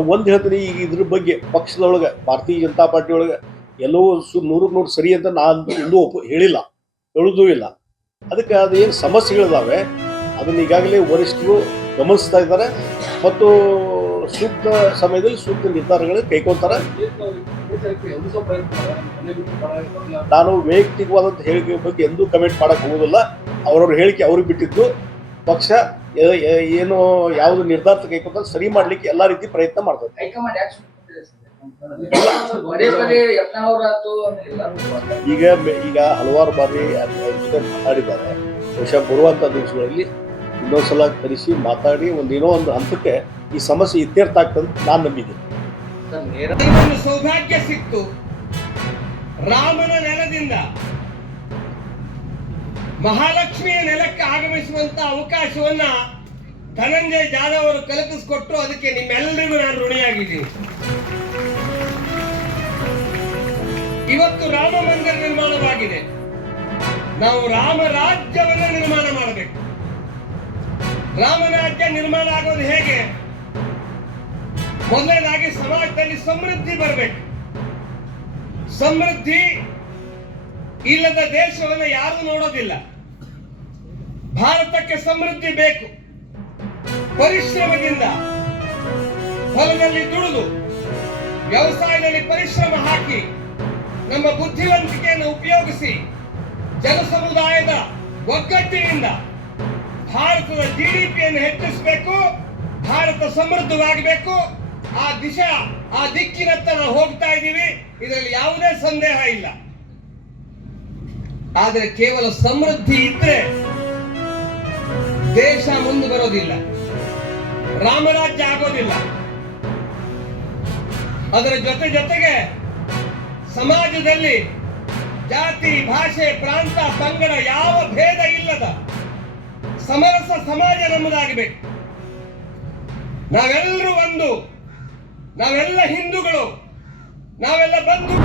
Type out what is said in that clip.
ಒಂದು ಹೇಳ್ತೀನಿ, ಈಗ ಇದ್ರ ಬಗ್ಗೆ ಪಕ್ಷದೊಳಗೆ ಭಾರತೀಯ ಜನತಾ ಪಾರ್ಟಿ ಒಳಗೆ ಎಲ್ಲವೂ 100ಕ್ಕೆ 100 ಸರಿ ಅಂತ ನಾನು ಇನ್ನೂ ಹೇಳಿಲ್ಲ, ಹೇಳೋದೂ ಇಲ್ಲ. ಅದಕ್ಕೆ ಅದು ಏನು ಸಮಸ್ಯೆಗಳಿದಾವೆ ಅದನ್ನ ಈಗಾಗಲೇ ವರಿಷ್ಠರು ಗಮನಿಸ್ತಾ ಇದ್ದಾರೆ ಮತ್ತು ಸೂಕ್ತ ಸಮಯದಲ್ಲಿ ಸೂಕ್ತ ನಿರ್ಧಾರಗಳು ಕೈಗೊಳ್ತಾರೆ. ನಾನು ವೈಯಕ್ತಿಕವಾದಂಥ ಹೇಳಿಕೆ ಬಗ್ಗೆ ಎಂದೂ ಕಮೆಂಟ್ ಮಾಡಕ್ಕೆ ಹೋಗೋದಿಲ್ಲ. ಅವರವ್ರ ಹೇಳಿಕೆ ಅವ್ರಿಗೆ ಬಿಟ್ಟಿದ್ದು. ಪಕ್ಷ ಏನು ಯಾವುದು ನಿರ್ಧಾರ ಕೈಗೊಳ್ತಾರೆ ಸರಿ ಮಾಡಲಿಕ್ಕೆ ಎಲ್ಲ ರೀತಿ ಪ್ರಯತ್ನ ಮಾಡ್ತಾರೆ. ಈಗ ಹಲವಾರು ಬಾರಿ ಮಾತಾಡಿದ್ದಾರೆ. ಬಹುಶಃ ಬರುವಂಥ ದಿವಸಗಳಲ್ಲಿ ಇನ್ನೊಂದ್ಸಲ ಕರೆಸಿ ಮಾತಾಡಿ ಏನೋ ಒಂದು ಹಂತಕ್ಕೆ ಈ ಸಮಸ್ಯೆ ಇತ್ಯರ್ಥ ಆಗ್ತದೆ ನಾನು ನಂಬಿದ್ದೀನಿ. ಸೌಭಾಗ್ಯ ಸಿಕ್ತು. ರಾಮನ ನೆಲದಿಂದ ಮಹಾಲಕ್ಷ್ಮಿಯ ನೆಲಕ್ಕೆ ಆಗಮಿಸುವಂತ ಅವಕಾಶವನ್ನ ಧನಂಜಯ ಜಾಧವ್ ಅವರು ಕಲ್ಪಿಸಿಕೊಟ್ರು. ಅದಕ್ಕೆ ನಿಮ್ಮೆಲ್ಲರಿಗೂ ನಾನು ಋಣಿಯಾಗಿದ್ದೀನಿ. ಇವತ್ತು ರಾಮ ಮಂದಿರ ನಿರ್ಮಾಣವಾಗಿದೆ. ನಾವು ರಾಮ ರಾಜ್ಯವನ್ನು ನಿರ್ಮಾಣ ಮಾಡಬೇಕು. ರಾಮರಾಜ್ಯ ನಿರ್ಮಾಣ ಆಗೋದು ಹೇಗೆ? ಮೊದಲನೇದಾಗಿ ಸಮಾಜದಲ್ಲಿ ಸಮೃದ್ಧಿ ಬರಬೇಕು. ಸಮೃದ್ಧಿ ಇಲ್ಲದ ದೇಶವನ್ನು ಯಾರು ನೋಡೋದಿಲ್ಲ. ಭಾರತಕ್ಕೆ ಸಮೃದ್ಧಿ ಬೇಕು. ಪರಿಶ್ರಮದಿಂದ ಹೊಲದಲ್ಲಿ ದುಡಿದು ವ್ಯವಸಾಯದಲ್ಲಿ ಪರಿಶ್ರಮ ಹಾಕಿ ನಮ್ಮ ಬುದ್ಧಿವಂತಿಕೆಯನ್ನು ಉಪಯೋಗಿಸಿ ಜನಸಮುದಾಯದ ಒಗ್ಗಟ್ಟಿನಿಂದ ಭಾರತದ ಜಿಡಿಪಿಯನ್ನು ಹೆಚ್ಚಿಸಬೇಕು. ಭಾರತ ಸಮೃದ್ಧವಾಗಬೇಕು. ಆ ದಿಕ್ಕಿನತ್ತ ನಾವು ಹೋಗ್ತಾ ಇದ್ದೀವಿ. ಇದರಲ್ಲಿ ಯಾವುದೇ ಸಂದೇಹ ಇಲ್ಲ. ಆದರೆ ಕೇವಲ ಸಮೃದ್ಧಿ ಇದ್ರೆ ದೇಶ ಮುಂದೆ ಬರೋದಿಲ್ಲ, ರಾಮರಾಜ್ಯ ಆಗೋದಿಲ್ಲ. ಅದರ ಜೊತೆಗೆ ಸಮಾಜದಲ್ಲಿ ಜಾತಿ, ಭಾಷೆ, ಪ್ರಾಂತ, ಪಂಗಡ ಯಾವ ಭೇದ ಇಲ್ಲದ ಸಮರಸ ಸಮಾಜ ನಮ್ಮದಾಗಬೇಕು. ನಾವೆಲ್ಲರೂ ಒಂದು, ನಾವೆಲ್ಲ ಹಿಂದೂಗಳು, ನಾವೆಲ್ಲ ಬಂಧು.